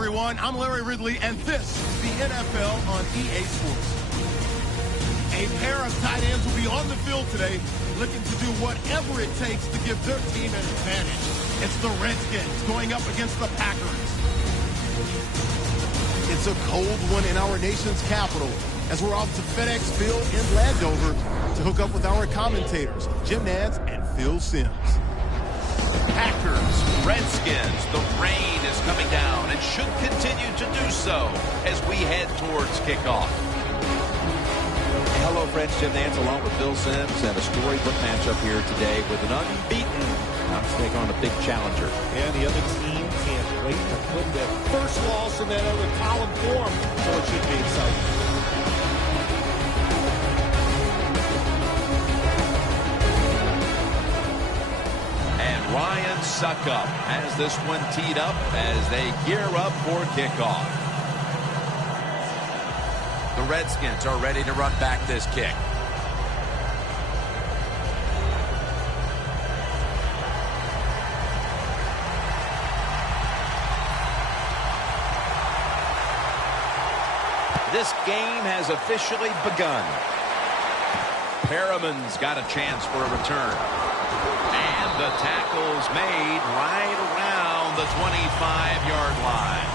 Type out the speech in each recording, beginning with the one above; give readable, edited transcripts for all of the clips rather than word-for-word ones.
everyone. I'm Larry Ridley, and this is the NFL on EA Sports. A pair of tight ends will be on the field today looking to do whatever it takes to give their team an advantage. It's the Redskins going up against the Packers. It's a cold one in our nation's capital as we're off to FedEx Field in Landover to hook up with our commentators, Jim Nantz and Phil Simms. Packers, Redskins, the rain is coming down and should continue to do so as we head towards kickoff. Hello, friends. Jim Nantz along with Phil Simms, and a storybook matchup here today with an unbeaten to take on a big challenger. And the other team can't wait to put that first loss in that other column form, so it should be exciting. And Ryan Suckup has this one teed up as they gear up for kickoff. The Redskins are ready to run back this kick. This game has officially begun. Perriman's got a chance for a return. And the tackle's made right around the 25-yard line.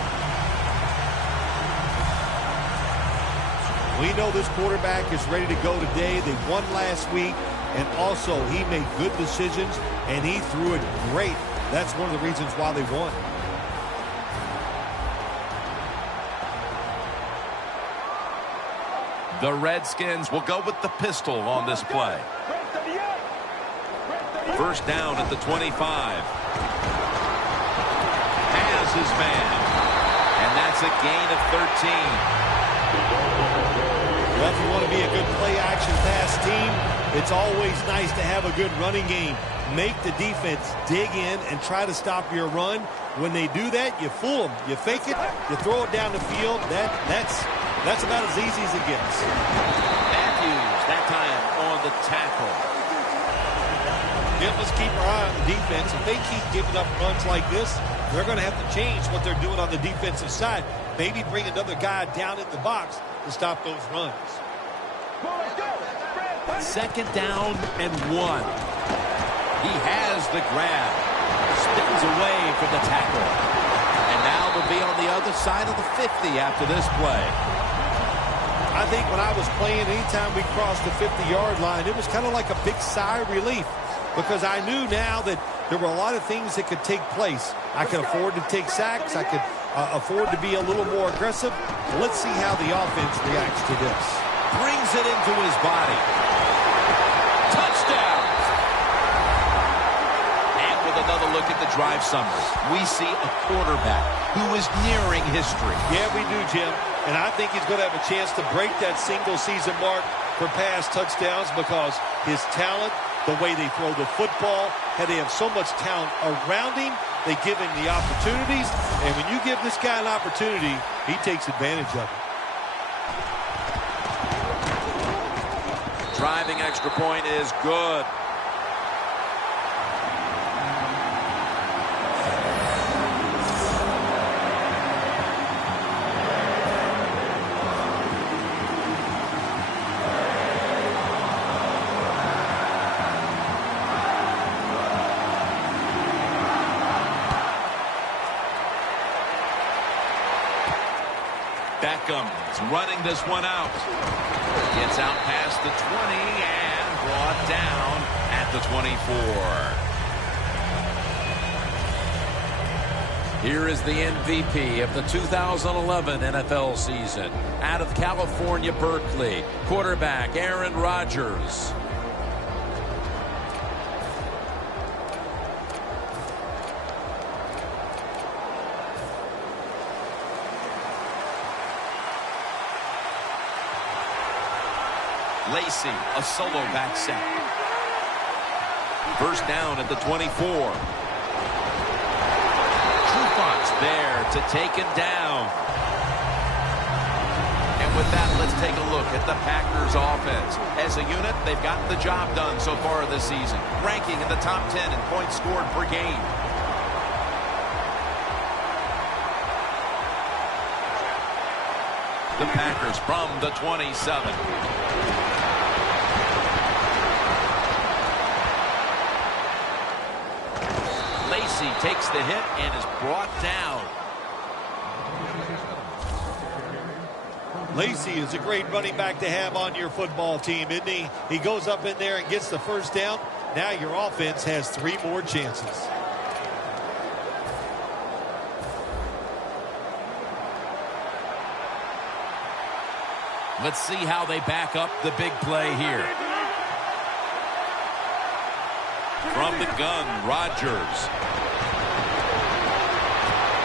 We know this quarterback is ready to go today. They won last week, and also he made good decisions, and he threw it great. That's one of the reasons why they won. The Redskins will go with the pistol on this play. First down at the 25. Has his man. And that's a gain of 13. Well, if you want to be a good play-action pass team, it's always nice to have a good running game. Make the defense dig in and try to stop your run. When they do that, you fool them. You fake it, you throw it down the field. That's about as easy as it gets. Matthews, that time on the tackle. Yeah, let's keep our eye on the defense. If they keep giving up runs like this, they're going to have to change what they're doing on the defensive side. Maybe bring another guy down in the box to stop those runs. Second down and 1. He has the grab. Spins away from the tackle. And now they'll be on the other side of the 50 after this play. I think when I was playing, anytime we crossed the 50-yard line, it was kind of like a big sigh of relief because I knew now that there were a lot of things that could take place. I could afford to take sacks. I could afford to be a little more aggressive. Let's see how the offense reacts to this. Brings it into his body. Touchdown! And with another look at the drive summary, we see a quarterback who is nearing history. Yeah, we do, Jim. And I think he's going to have a chance to break that single-season mark for pass touchdowns because his talent, the way they throw the football, and they have so much talent around him, they give him the opportunities. And when you give this guy an opportunity, he takes advantage of it. Driving extra point is good. Beckham's running this one out. Gets out past the 20 and brought down at the 24. Here is the MVP of the 2011 NFL season. Out of California, Berkeley, quarterback Aaron Rodgers. Lacey, a solo back sack. First down at the 24. Trufont's there to take him down. And with that, let's take a look at the Packers offense. As a unit, they've gotten the job done so far this season, ranking in the top 10 in points scored per game. The Packers from the 27. Lacy takes the hit and is brought down. Lacy is a great running back to have on your football team, isn't he? He goes up in there and gets the first down. Now your offense has 3 more chances. Let's see how they back up the big play here. From the gun, Rodgers.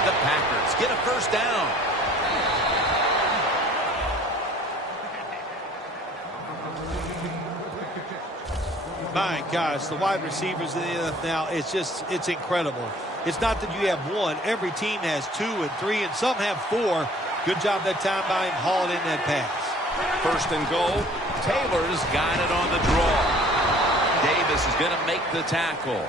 The Packers get a first down. My gosh, the wide receivers in the NFL now, it's incredible. It's not that you have one. Every team has 2 and 3, and some have 4. Good job that time by him hauling in that pass. First and goal. Taylor's got it on the draw. Davis is going to make the tackle.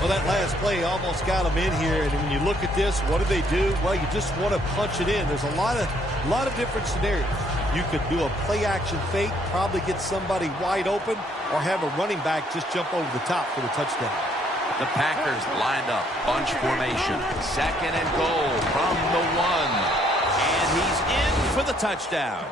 Well, that last play almost got them in here, and when you look at this, what do? Well, you just want to punch it in. There's a lot of different scenarios. You could do a play-action fake, probably get somebody wide open, or have a running back just jump over the top for the touchdown. The Packers lined up, bunch formation. Second and goal from the 1. And he's in for the touchdown.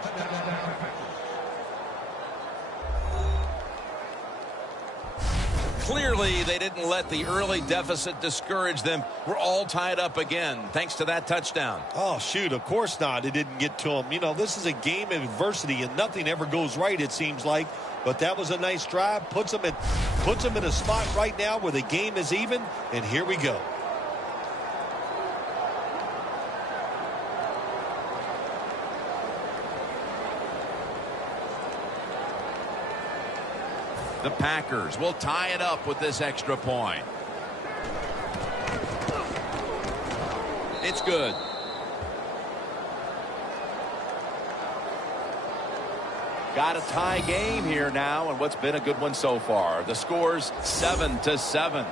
Clearly, they didn't let the early deficit discourage them. We're all tied up again, thanks to that touchdown. Oh, shoot, of course not. It didn't get to them. You know, this is a game of adversity, and nothing ever goes right, it seems like. But that was a nice drive. Puts them in a spot right now where the game is even, and here we go. The Packers will tie it up with this extra point. It's good. Got a tie game here now, and what's been a good one so far. The score's 7-7.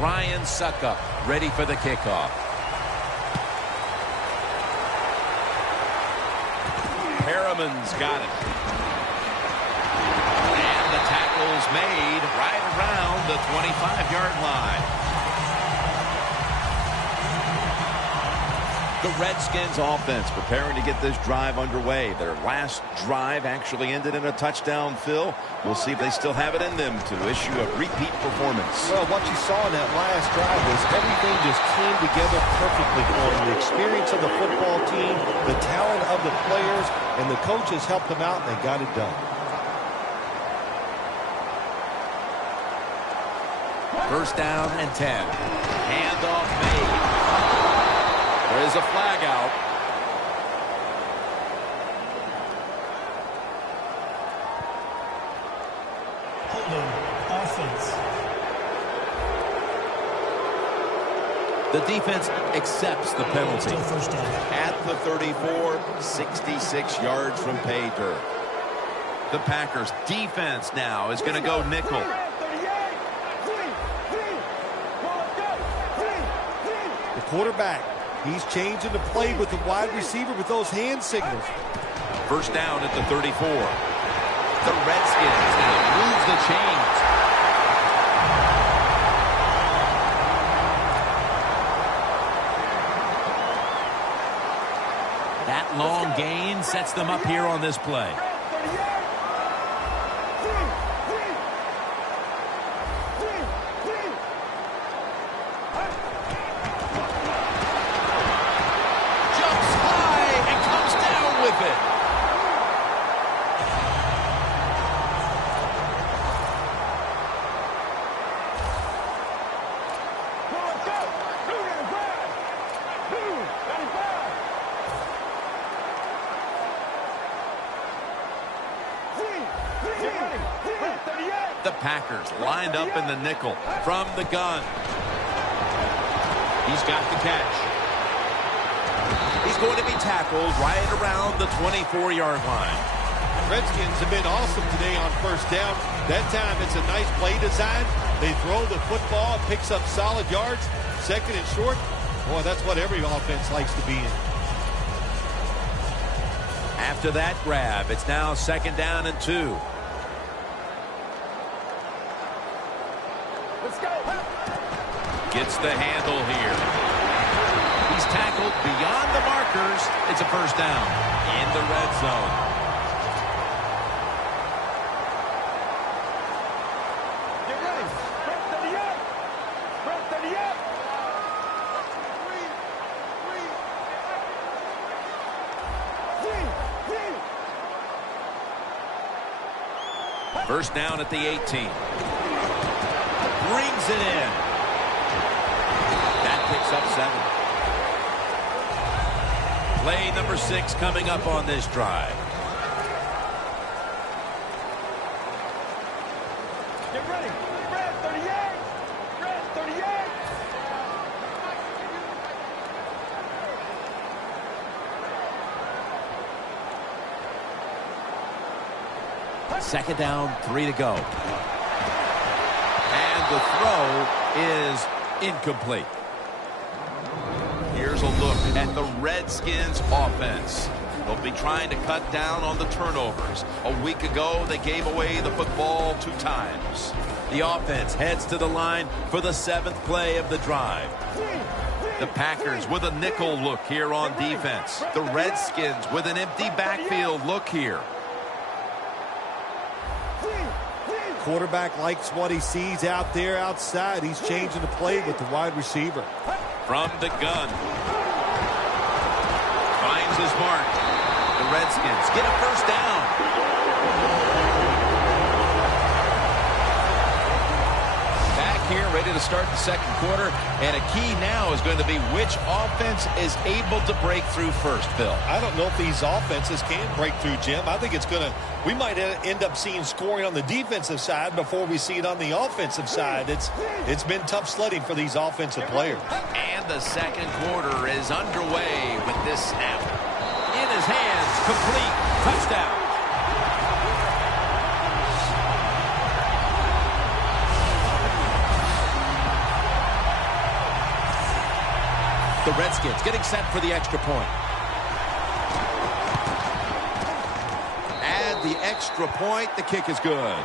Ryan Suckup ready for the kickoff. Harriman's got it. And the tackle's made right around the 25-yard line. The Redskins offense preparing to get this drive underway. Their last drive actually ended in a touchdown, Phil. We'll see if they still have it in them to issue a repeat performance. Well, what you saw in that last drive was everything just came together perfectly for them. The experience of the football team, the talent of the players, and the coaches helped them out, and they got it done. First down and 10. Handoff made. There is a flag out. Holding offense. The defense accepts the penalty. Still first down. At the 34, 66 yards from pay dirt. The Packers defense now is going to go nickel. The quarterback, he's changing the play with the wide receiver with those hand signals. First down at the 34. The Redskins now move the chains. That long gain sets them up here on this play. The Packers lined up in the nickel from the gun. He's got the catch. He's going to be tackled right around the 24-yard line. Redskins have been awesome today on first down. That time it's a nice play design. They throw the football, picks up solid yards. Second and short. Boy, that's what every offense likes to be in. After that grab, it's now 2nd down and 2. Let's go. Gets the handle here. He's tackled beyond the markers. It's a first down in the red zone. First down at the 18. Brings it in. That picks up 7. Play number 6 coming up on this drive. Get ready. Red 38. Red 38. Second down, 3 to go. And the throw is incomplete. Here's a look at the Redskins offense. They'll be trying to cut down on the turnovers. A week ago, they gave away the football 2 times. The offense heads to the line for the 7th play of the drive. The Packers with a nickel look here on defense. The Redskins with an empty backfield look here. Quarterback likes what he sees out there outside. He's changing the play with the wide receiver. From the gun. Finds his mark. The Redskins get a first down. Back here, ready to start the second quarter. And a key now is going to be which offense is able to break through first, Phil. I don't know if these offenses can break through, Jim. I think it's going to, we might end up seeing scoring on the defensive side before we see it on the offensive side. It's been tough sledding for these offensive players. And the second quarter is underway with this snap. In his hands, complete, touchdown. The Redskins getting set for the extra point. Add the extra point. The kick is good.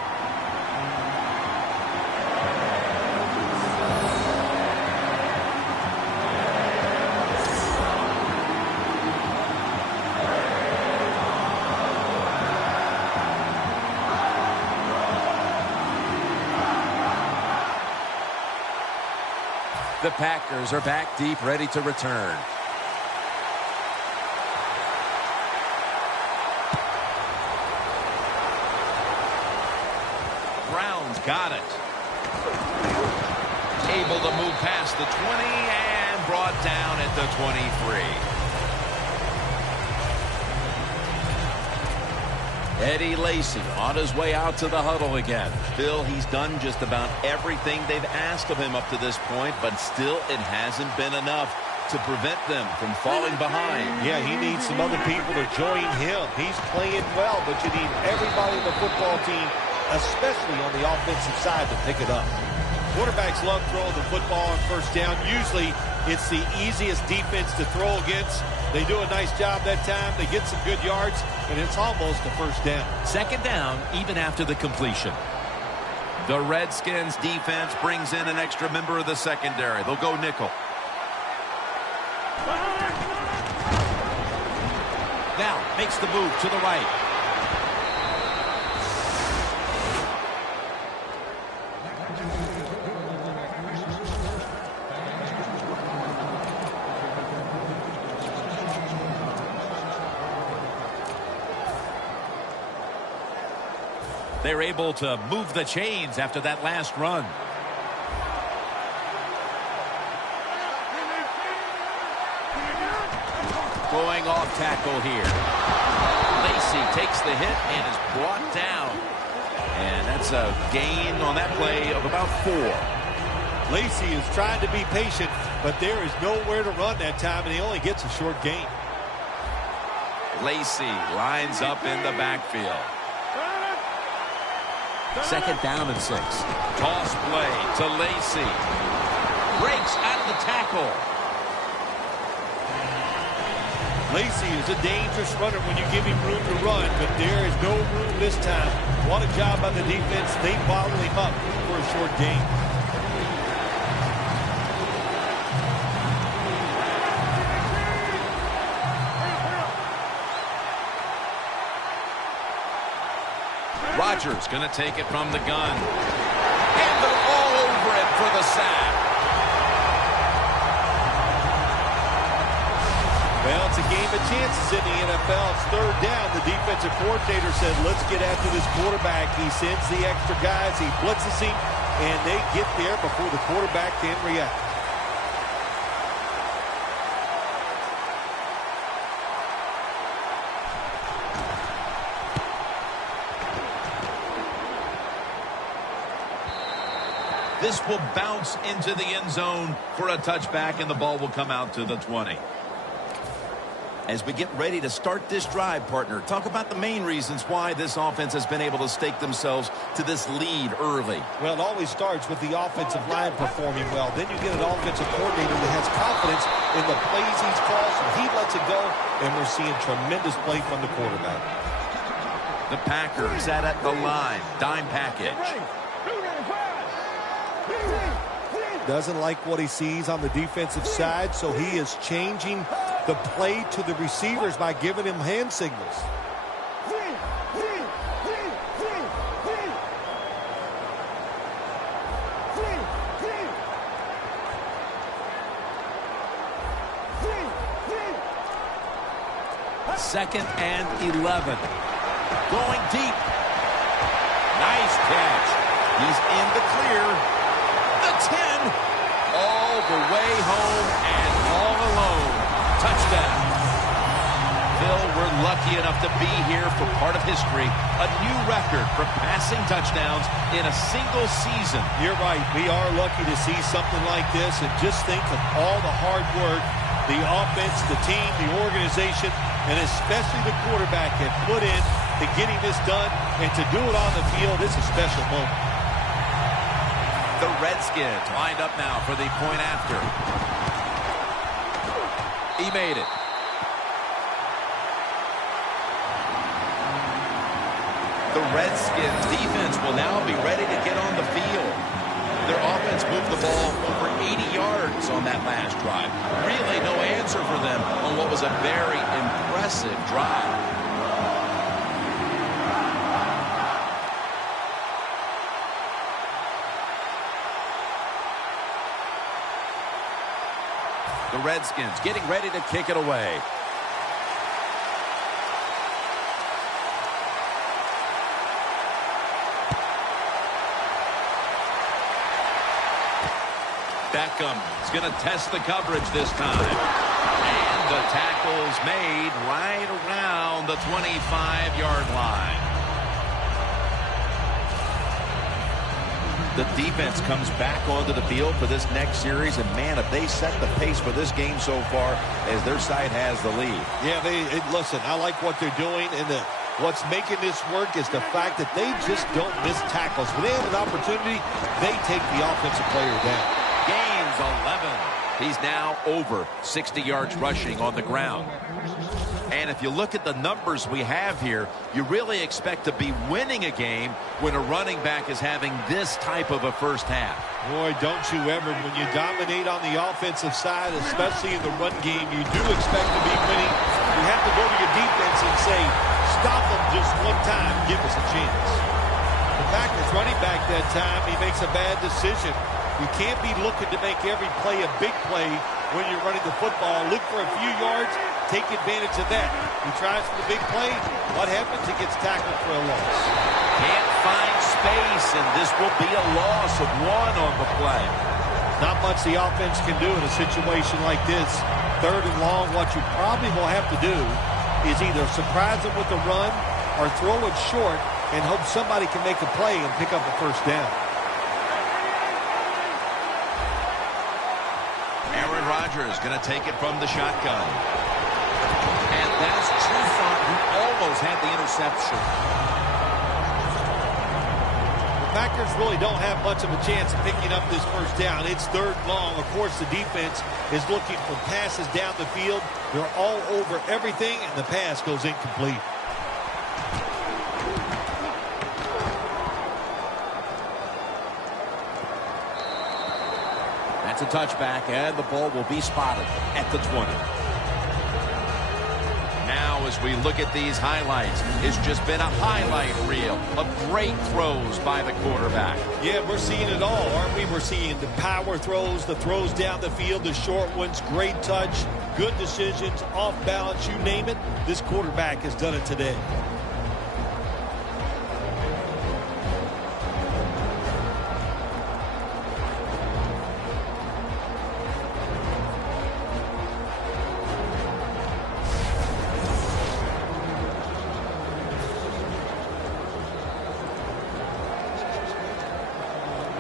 The Packers are back deep, ready to return. Brown's got it. Able to move past the 20 and brought down at the 23. Eddie Lacy on his way out to the huddle again. Phil, he's done just about everything they've asked of him up to this point, but still it hasn't been enough to prevent them from falling behind. Yeah, he needs some other people to join him. He's playing well, but you need everybody on the football team, especially on the offensive side, to pick it up. Quarterbacks love throwing the football on first down. Usually it's the easiest defense to throw against. They do a nice job that time. They get some good yards, and it's almost a first down. Second down, even after the completion. The Redskins defense brings in an extra member of the secondary. They'll go nickel. Now makes the move to the right. They're able to move the chains after that last run. Going off tackle here. Lacy takes the hit and is brought down. And that's a gain on that play of about 4. Lacy is trying to be patient, but there is nowhere to run that time, and he only gets a short gain. Lacey lines up in the backfield. 2nd down and 6. Toss play to Lacey. Breaks out of the tackle. Lacey is a dangerous runner when you give him room to run, but there is no room this time. What a job by the defense. They bottle him up for a short gain. Rodgers going to take it from the gun. And they're all over it for the sack. Well, it's a game of chances in the NFL. It's 3rd down. The defensive coordinator said, let's get after this quarterback. He sends the extra guys. He blitzes him, and they get there before the quarterback can react. This will bounce into the end zone for a touchback, and the ball will come out to the 20. As we get ready to start this drive, partner, talk about the main reasons why this offense has been able to stake themselves to this lead early. Well, it always starts with the offensive line performing well. Then you get an offensive coordinator that has confidence in the plays he's called, so he lets it go, and we're seeing tremendous play from the quarterback. The Packers at the line. Dime package. Doesn't like what he sees on the defensive side, so he is changing the play to the receivers by giving him hand signals. Second and 11. Going deep. Nice catch. He's in the clear. The 10. All the way home and all alone. Touchdown. Phil, we're lucky enough to be here for part of history. A new record for passing touchdowns in a single season. You're right. We are lucky to see something like this. And just think of all the hard work the offense, the team, the organization, and especially the quarterback have put in to getting this done. And to do it on the field, it's a special moment. The Redskins lined up now for the point after. He made it. The Redskins defense will now be ready to get on the field. Their offense moved the ball over 80 yards on that last drive. Really no answer for them on what was a very impressive drive. The Redskins getting ready to kick it away. Beckham is going to test the coverage this time. And the tackle's made right around the 25-yard line. The defense comes back onto the field for this next series, and man, if they set the pace for this game so far, as their side has the lead. Yeah, listen, I like what they're doing, and what's making this work is the fact that they just don't miss tackles. When they have an opportunity, they take the offensive player down. Gains 11. He's now over 60 yards rushing on the ground. And if you look at the numbers we have here, you really expect to be winning a game when a running back is having this type of a first half. Boy, don't you ever. When you dominate on the offensive side, especially in the run game, you do expect to be winning. You have to go to your defense and say, stop them just one time, give us a chance. The Packers running back that time, he makes a bad decision. You can't be looking to make every play a big play when you're running the football. Look for a few yards, take advantage of that. He tries for the big play. What happens? He gets tackled for a loss. Can't find space, and this will be a loss of 1 on the play. Not much the offense can do in a situation like this. 3rd and long, what you probably will have to do is either surprise them with a run or throw it short and hope somebody can make a play and pick up a first down. Rodgers going to take it from the shotgun. And that's too far almost had the interception. Packers really don't have much of a chance of picking up this first down. It's third and long. Of course, the defense is looking for passes down the field. They're all over everything, and the pass goes incomplete. That's a touchback, and the ball will be spotted at the 20. Now, as we look at these highlights, it's just been a highlight reel of great throws by the quarterback. Yeah, we're seeing it all, aren't we? We're seeing the power throws, the throws down the field, the short ones, great touch, good decisions, off balance, you name it. This quarterback has done it today.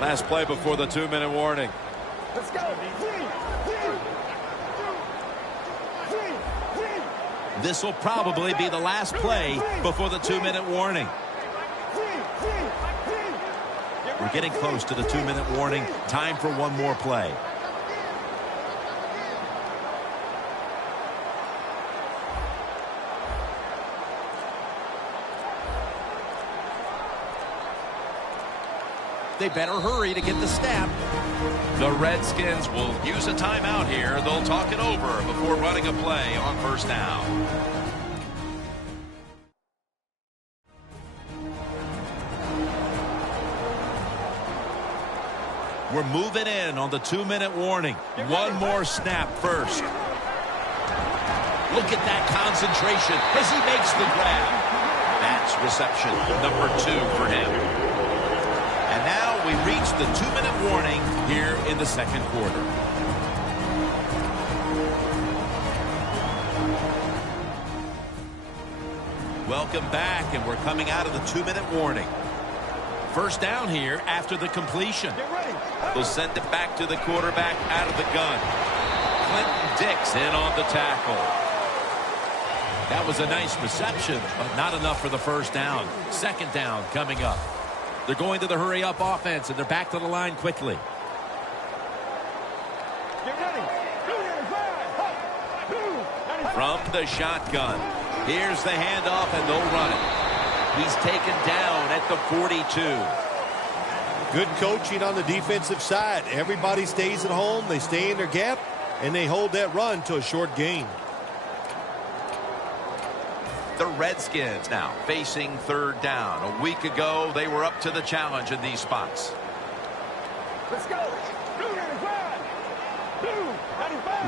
Last play before the 2-minute warning. Let's go. This will probably be the last play before the 2-minute warning. We're getting close to the 2-minute warning. Time for one more play. They better hurry to get the snap. The Redskins will use a timeout here. They'll talk it over before running a play on first down. We're moving in on the 2-minute warning. One more snap first. Look at that concentration as he makes the grab. That's reception number 2 for him. And now we reach the 2-minute warning here in the second quarter. Welcome back, and we're coming out of the 2-minute warning. First down here after the completion. They'll send it back to the quarterback out of the gun. Clinton Dix in on the tackle. That was a nice reception, but not enough for the first down. Second down coming up. They're going to the hurry-up offense, and they're back to the line quickly. From the shotgun, here's the handoff, and they'll run it. He's taken down at the 42. Good coaching on the defensive side. Everybody stays at home. They stay in their gap, and they hold that run to a short gain. The Redskins now facing third down. A week ago, they were up to the challenge in these spots. Let's go.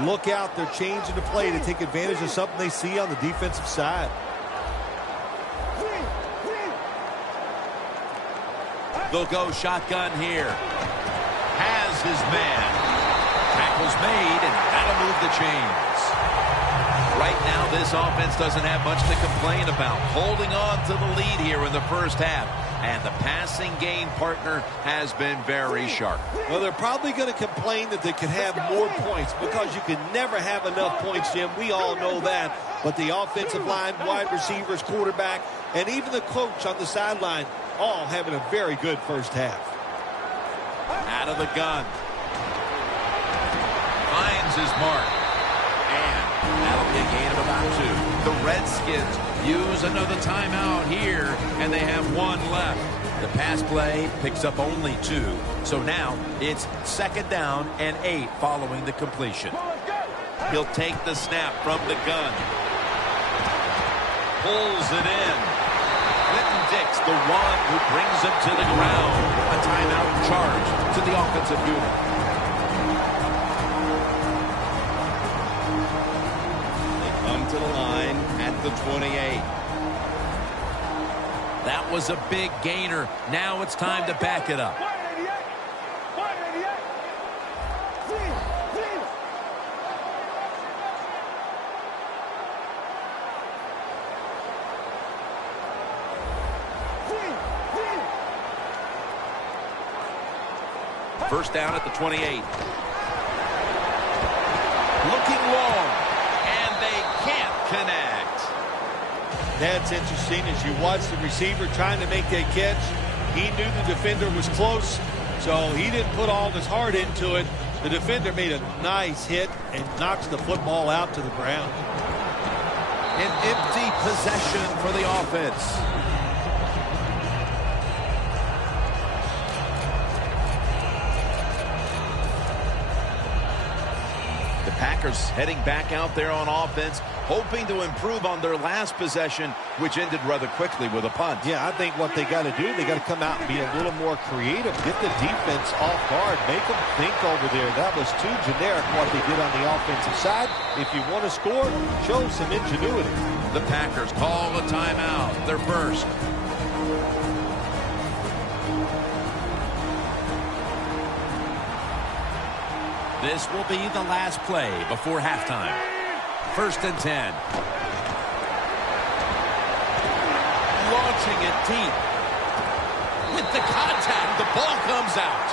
Look out. They're changing the play to take advantage of something they see on the defensive side. They'll go shotgun here. Has his man. Tackle's made, and that'll move the chains. Right now, this offense doesn't have much to complain about. Holding on to the lead here in the first half. And the passing game partner has been very sharp. Well, they're probably going to complain that they could have more points because you can never have enough points, Jim. We all know that. But the offensive line, wide receivers, quarterback, and even the coach on the sideline all having a very good first half. Out of the gun. Finds his mark. And that'll be a gain of about 2. The Redskins use another timeout here, and they have 1 left. The pass play picks up only 2. So now it's second down and 8 following the completion. He'll take the snap from the gun. Pulls it in. Clinton Dix, the one who brings him to the ground. A timeout charge to the offensive unit. To the line at the 28. That was a big gainer. Now it's time to back it up. First down at the 28. Looking long. Can't connect. That's interesting. As you watch the receiver trying to make that catch, he knew the defender was close, so he didn't put all his heart into it. The defender made a nice hit and knocks the football out to the ground. An empty possession for the offense. The Packers heading back out there on offense, hoping to improve on their last possession, which ended rather quickly with a punt. Yeah, I think what they got to do, they got to come out and be a little more creative, get the defense off guard, make them think over there. That was too generic what they did on the offensive side. If you want to score, show some ingenuity. The Packers call a timeout. Their first. This will be the last play before halftime. 1st and 10. Launching it deep. With the contact, the ball comes out.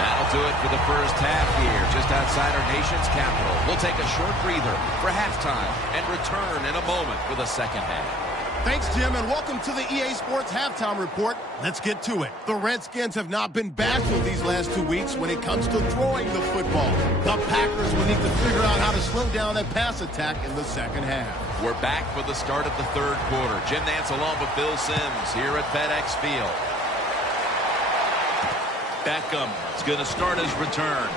That'll do it for the first half here, just outside our nation's capital. We'll take a short breather for halftime and return in a moment with a second half. Thanks, Jim, and welcome to the EA Sports Halftime Report. Let's get to it. The Redskins have not been bashful these last 2 weeks when it comes to throwing the football. The Packers will need to figure out how to slow down that pass attack in the second half. We're back for the start of the third quarter. Jim Nantz along with Bill Sims here at FedEx Field. Beckham is going to start his return.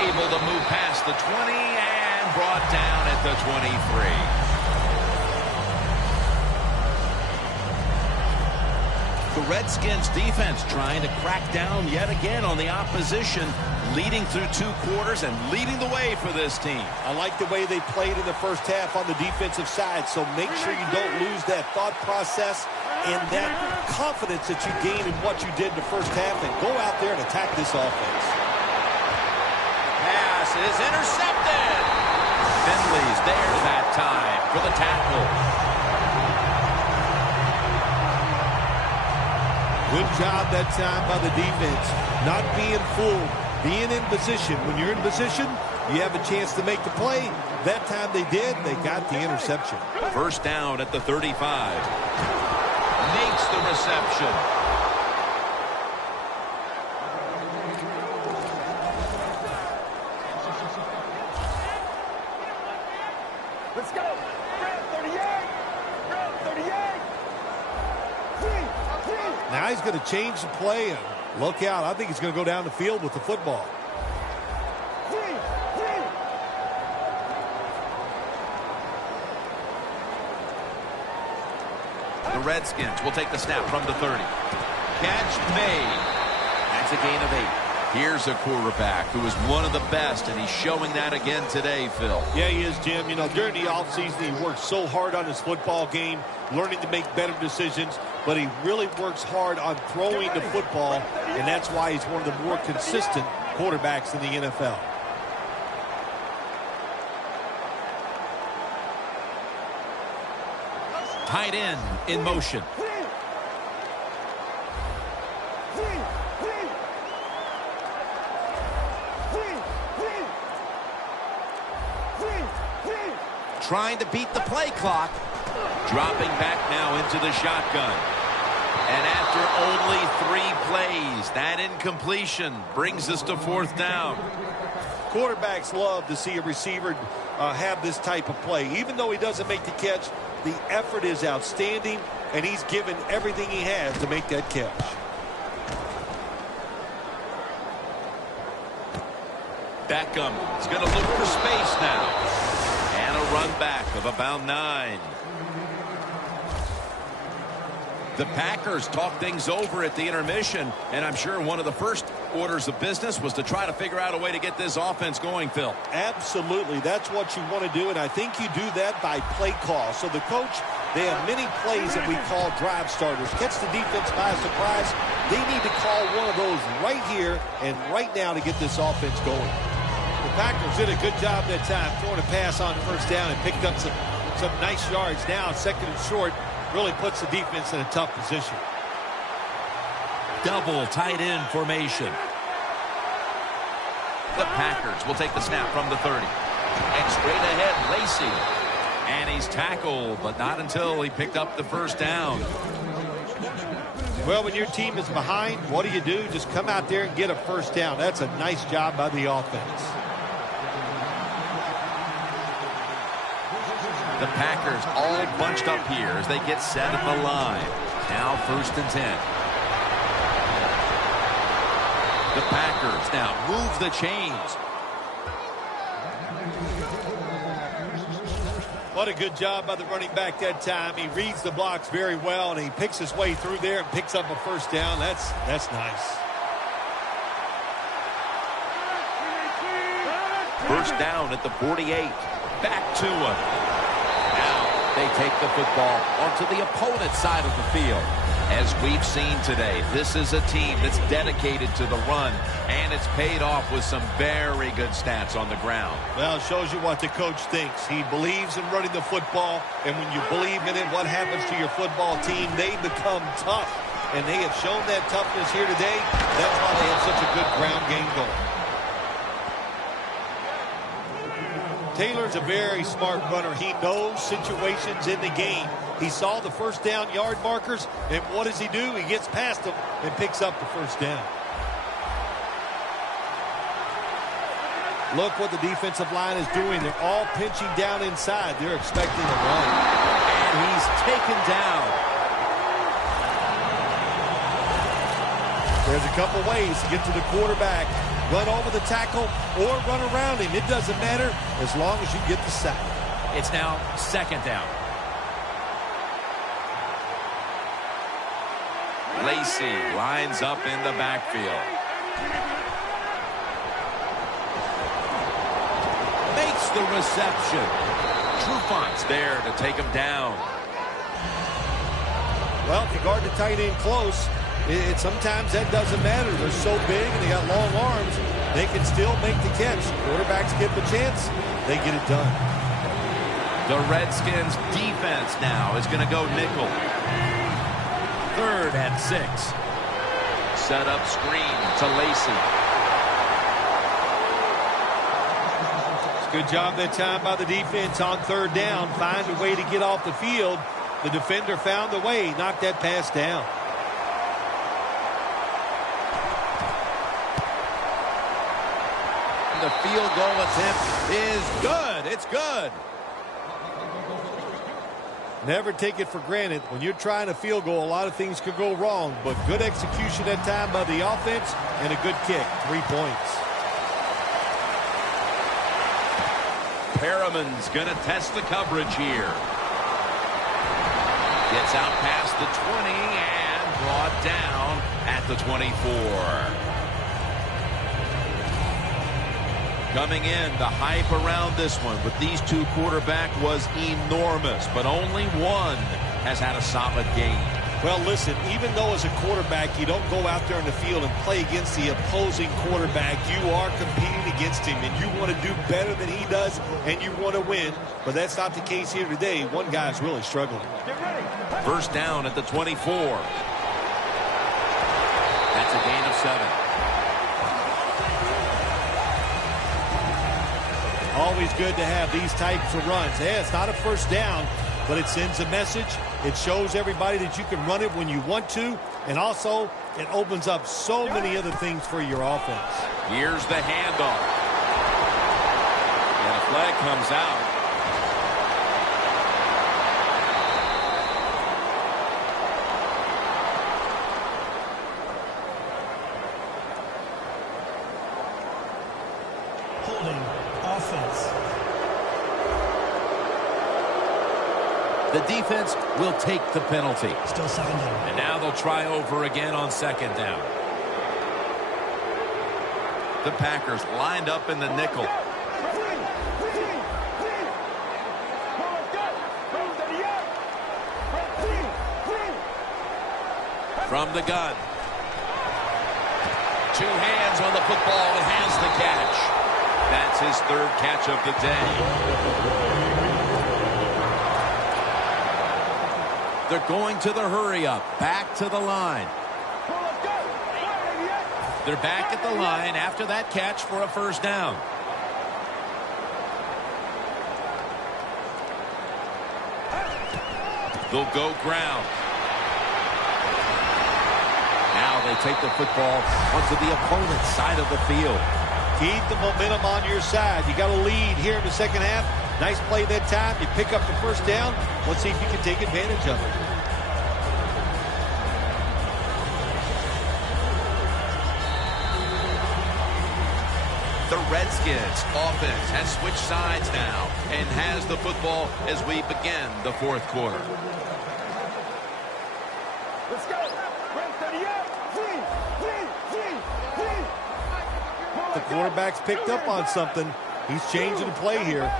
Able to move past the 20 and brought down at the 23. The Redskins defense trying to crack down yet again on the opposition, leading through 2 quarters and leading the way for this team. I like the way they played in the first half on the defensive side, so make sure you don't lose that thought process and that confidence that you gained in what you did in the first half, and go out there and attack this offense. Pass is intercepted. Finley's there that time for the tackle. Good job that time by the defense. Not being fooled, being in position. When you're in position, you have a chance to make the play. That time they did, they got the interception. First down at the 35. Makes the reception. Let's go. Grab 38. Grab 38. Now he's going to change the play and look out. I think he's going to go down the field with the football. The Redskins will take the snap from the 30. Catch made. That's a gain of 8. Here's a quarterback who is one of the best, and he's showing that again today, Phil. Yeah, he is, Jim. You know, during the offseason, he worked so hard on his football game, learning to make better decisions, but he really works hard on throwing the football, and that's why he's one of the more consistent quarterbacks in the NFL. Tight end in motion. Trying to beat the play clock. Dropping back now into the shotgun. And after only 3 plays, that incompletion brings us to 4th down. Quarterbacks love to see a receiver have this type of play. Even though he doesn't make the catch, the effort is outstanding, and he's given everything he has to make that catch. Beckham is going to look for space now. And a run back of about 9. The Packers talk things over at the intermission, and I'm sure one of the first orders of business was to try to figure out a way to get this offense going, Phil. Absolutely. That's what you want to do, and I think you do that by play call. So the coach, they have many plays that we call drive starters. Catch the defense by surprise. They need to call one of those right here and right now to get this offense going. The Packers did a good job that time throwing a pass on first down and picked up some nice yards. Now 2nd and short really puts the defense in a tough position. Double tight end formation. The Packers will take the snap from the 30. And straight ahead, Lacey. And he's tackled, but not until he picked up the first down. Well, when your team is behind, what do? Just come out there and get a first down. That's a nice job by the offense. The Packers all bunched up here as they get set at the line. Now 1st and 10. The Packers now move the chains. What a good job by the running back that time. He reads the blocks very well, and he picks his way through there and picks up a first down. That's nice. First down at the 48. Back to him. Now they take the football onto the opponent's side of the field. As we've seen today, this is a team that's dedicated to the run, and it's paid off with some very good stats on the ground. Well, it shows you what the coach thinks. He believes in running the football, and when you believe in it, what happens to your football team? They become tough, and they have shown that toughness here today. That's why they have such a good ground game going. Taylor's a very smart runner. He knows situations in the game. He saw the first down yard markers, and what does he do? He gets past them and picks up the first down. Look what the defensive line is doing. They're all pinching down inside. They're expecting a run. And he's taken down. There's a couple ways to get to the quarterback. Run over the tackle or run around him. It doesn't matter as long as you get the sack. It's now 2nd down. Lacy lines up in the backfield. Makes the reception. Trufant's there to take him down. Well, if you guard the tight end close, sometimes that doesn't matter. They're so big and they got long arms, they can still make the catch. Quarterbacks give them a chance, they get it done. The Redskins defense now is going to go nickel. 3rd and 6. Set up screen to Lacy. Good job that time by the defense on 3rd down. Find a way to get off the field. The defender found the way, knocked that pass down. The field goal attempt is good. It's good. Never take it for granted. When you're trying a field goal, a lot of things could go wrong, but good execution that time by the offense and a good kick. 3 points. Perriman's going to test the coverage here. Gets out past the 20 and brought down at the 24. Coming in, the hype around this one with these two quarterbacks was enormous, but only one has had a solid game. Well, listen, even though as a quarterback you don't go out there in the field and play against the opposing quarterback, you are competing against him, and you want to do better than he does, and you want to win. But that's not the case here today. One guy's really struggling. First down at the 24. That's a gain of 7. Always good to have these types of runs. Yeah, it's not a first down, but it sends a message. It shows everybody that you can run it when you want to, and also it opens up so many other things for your offense. Here's the handoff. And a flag comes out. The defense will take the penalty. Still 2nd down. And now they'll try over again on 2nd down. The Packers lined up in the nickel. From the gun. 2 hands on the football and has the catch. That's his 3rd catch of the day. They're going to the hurry-up. Back to the line. They're back at the line after that catch for a first down. They'll go ground. Now they take the football onto the opponent's side of the field. Keep the momentum on your side. You got a lead here in the second half. Nice play that time. You pick up the first down. Let's see if you can take advantage of it. The Redskins offense has switched sides now and has the football as we begin the fourth quarter. Let's go. Red 38. The quarterback's picked up on something. He's changing the play here.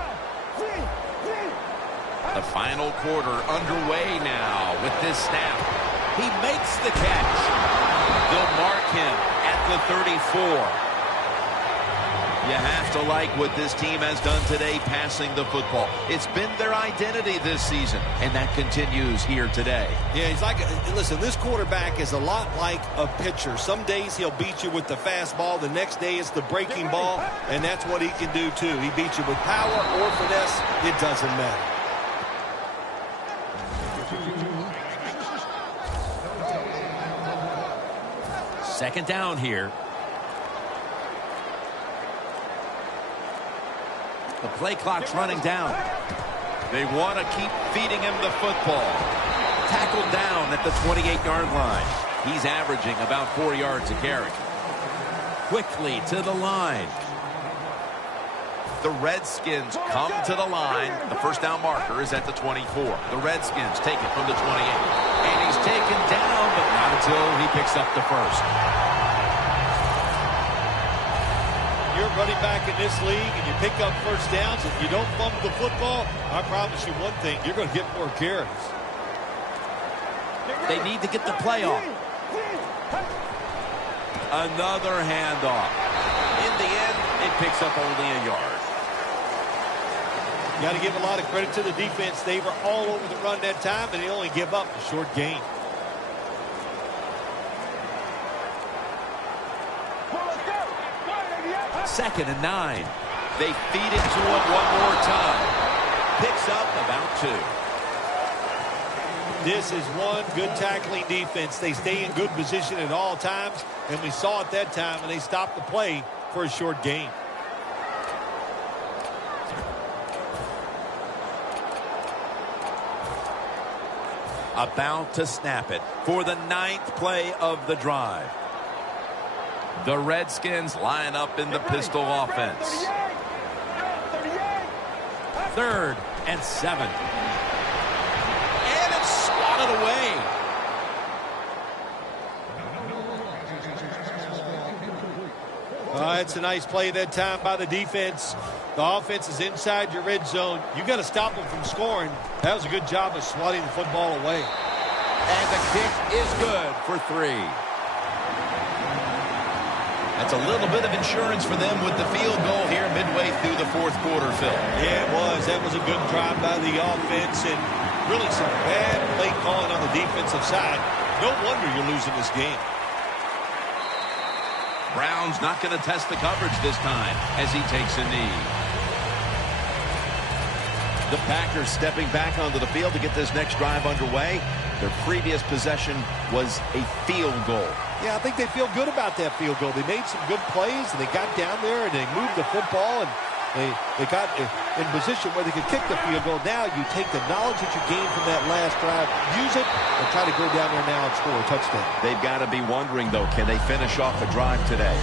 The final quarter underway now with this snap. He makes the catch. They'll mark him at the 34. You have to like what this team has done today passing the football. It's been their identity this season, and that continues here today. Yeah, he's like, listen, this quarterback is a lot like a pitcher. Some days he'll beat you with the fastball. The next day it's the breaking ball, and that's what he can do too. He beats you with power or finesse. It doesn't matter. Second down here. The play clock's running down. They want to keep feeding him the football. Tackled down at the 28-yard line. He's averaging about 4 yards a carry. Quickly to the line. The Redskins come to the line. The first down marker is at the 24. The Redskins take it from the 28. And he's taken down, but not until he picks up the first. You're running back in this league and you pick up first downs and you don't fumble the football, I promise you one thing, you're going to get more carries. They need to get the play off. Another handoff. In the end, it picks up only a yard. Got to give a lot of credit to the defense. They were all over the run that time, and they only give up a short gain. Second and 9. They feed it to him one more time. Picks up about 2. This is one good tackling defense. They stay in good position at all times, and we saw it that time, and they stopped the play for a short gain. About to snap it for the 9th play of the drive. The Redskins line up in the pistol offense. 3rd and 7. And it's swatted away. It's a nice play that time by the defense. The offense is inside your red zone. You got to stop them from scoring. That was a good job of swatting the football away. And the kick is good for 3. That's a little bit of insurance for them with the field goal here midway through the fourth quarter, Phil. Yeah, it was. That was a good drive by the offense and really some bad play calling on the defensive side. No wonder you're losing this game. Brown's not going to test the coverage this time as he takes a knee. The Packers stepping back onto the field to get this next drive underway. Their previous possession was a field goal. Yeah, I think they feel good about that field goal. They made some good plays, and they got down there, and they moved the football, and they got in position where they could kick the field goal. Now you take the knowledge that you gained from that last drive, use it, and try to go down there now and score a touchdown. They've got to be wondering, though, can they finish off a drive today?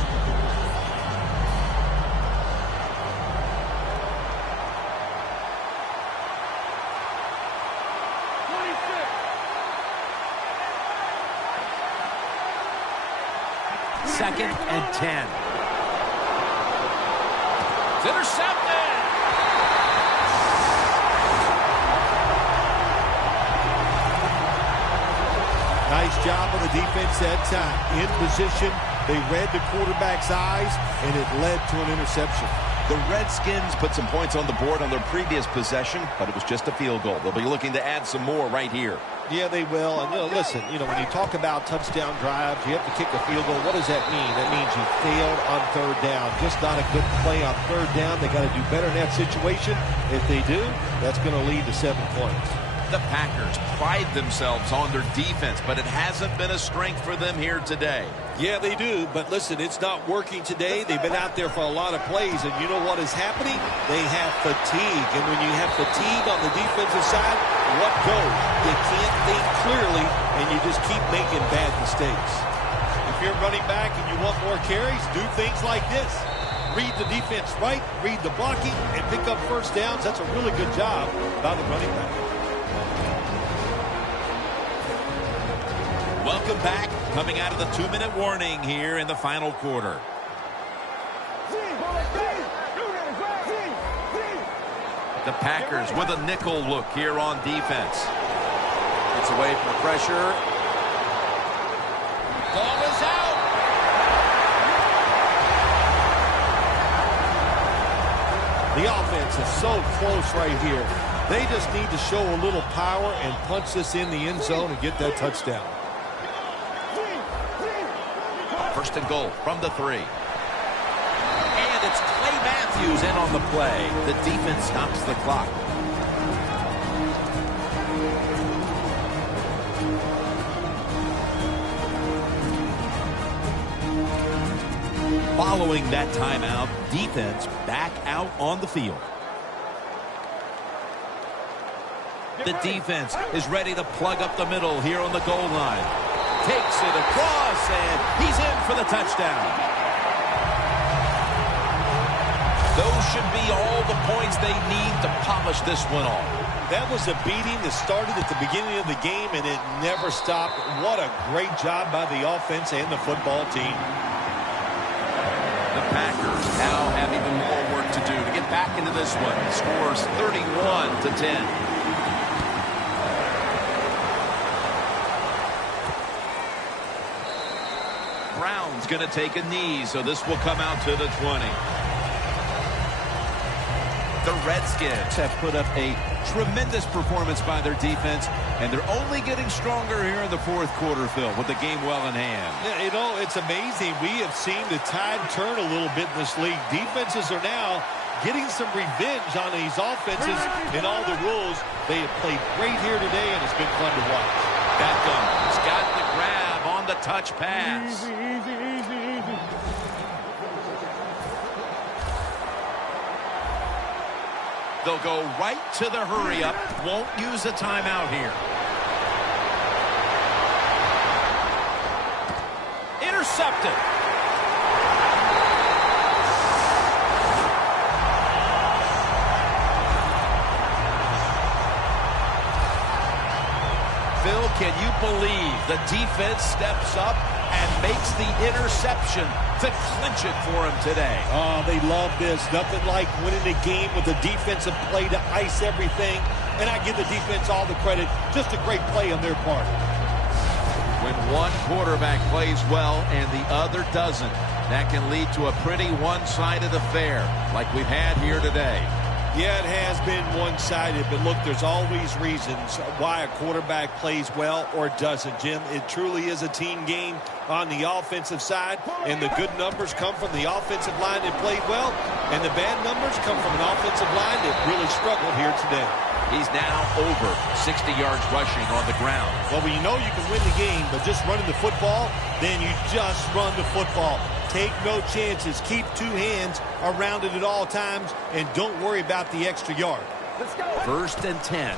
Second and 10. It's intercepted. Nice job of the defense that time. In position, they read the quarterback's eyes, and it led to an interception. The Redskins put some points on the board on their previous possession, but it was just a field goal. They'll be looking to add some more right here. Yeah, they will. And listen, when you talk about touchdown drives, you have to kick a field goal. What does that mean? That means you failed on 3rd down. Just not a good play on 3rd down. They got to do better in that situation. If they do, that's going to lead to 7 points. The Packers pride themselves on their defense, but it hasn't been a strength for them here today. Yeah, they do, but listen, it's not working today. They've been out there for a lot of plays, and you know what is happening? They have fatigue, and when you have fatigue on the defensive side, what goes? You can't think clearly, and you just keep making bad mistakes. If you're running back and you want more carries, do things like this. Read the defense right, read the blocking, and pick up first downs. That's a really good job by the running back. Welcome back, coming out of the 2-minute warning here in the final quarter. The Packers with a nickel look here on defense. Gets away from the pressure. Ball is out. The offense is so close right here. They just need to show a little power and punch this in the end zone and get that touchdown. First and goal from the 3. And it's Clay Matthews in on the play. The defense stops the clock. Following that timeout, defense back out on the field. The defense is ready to plug up the middle here on the goal line. Takes it across, and he's in for the touchdown. Those should be all the points they need to polish this one off. That was a beating that started at the beginning of the game, and it never stopped. What a great job by the offense and the football team. The Packers now have even more work to do to get back into this one. Scores 31-10. Brown's going to take a knee, so this will come out to the 20. The Redskins have put up a tremendous performance by their defense, and they're only getting stronger here in the fourth quarter, Phil, with the game well in hand. Yeah, you know, it's amazing. We have seen the tide turn a little bit in this league. Defenses are now getting some revenge on these offenses and all the rules. They have played great here today, and it's been fun to watch. Beckham's got the grab on the touch pass. Easy. They'll go right to the hurry-up. Won't use a timeout here. Intercepted. Phil, can you believe the defense steps up and makes the interception to clinch it for him today? Oh, they love this. Nothing like winning a game with a defensive play to ice everything. And I give the defense all the credit. Just a great play on their part. When one quarterback plays well and the other doesn't, that can lead to a pretty one-sided affair like we've had here today. Yeah, it has been one-sided, but look, there's always reasons why a quarterback plays well or doesn't, Jim. It truly is a team game on the offensive side, and the good numbers come from the offensive line that played well, and the bad numbers come from an offensive line that really struggled here today. He's now over 60 yards rushing on the ground. Well, when you know you can win the game, but just running the football, then you just run the football. Take no chances. Keep two hands around it at all times, and don't worry about the extra yard. Let's go. First and 10.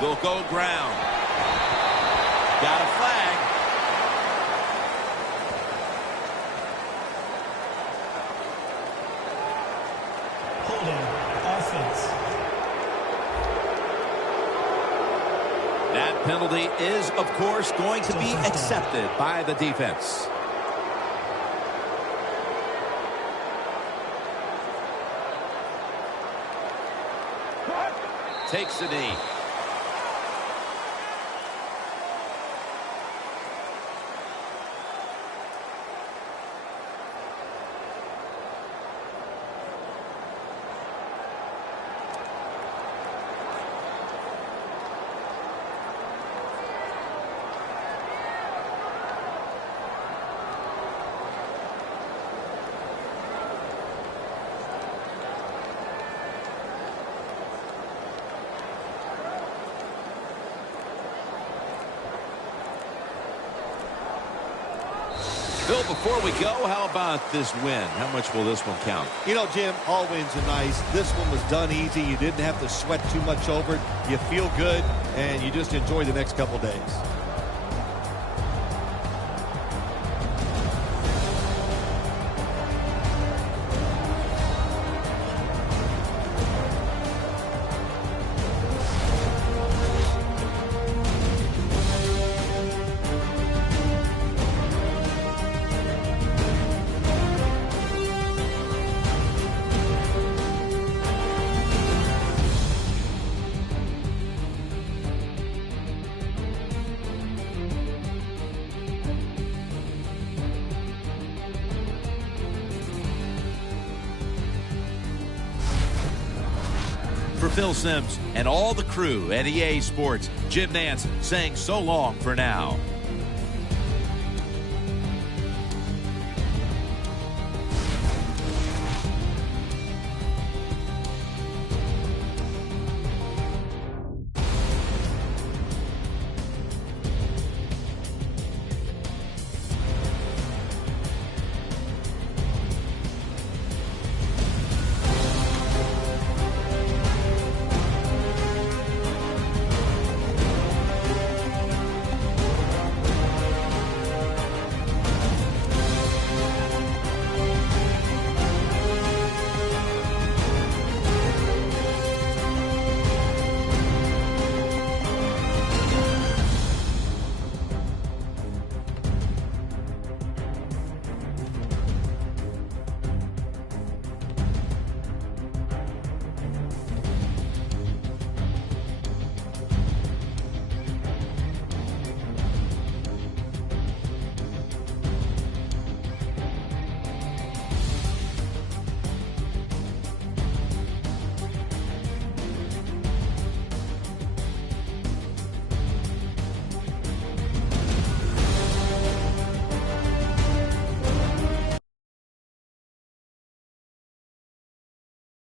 They'll go ground. Got a flag. Holding. Offense. That penalty is, of course, going to be accepted by the defense. Takes a knee. before we go, how about this win? How much will this one count? You know, Jim, all wins are nice. This one was done easy. You didn't have to sweat too much over it. You feel good, and you just enjoy the next couple days. For Phil Simms and all the crew at EA Sports, Jim Nance saying so long for now.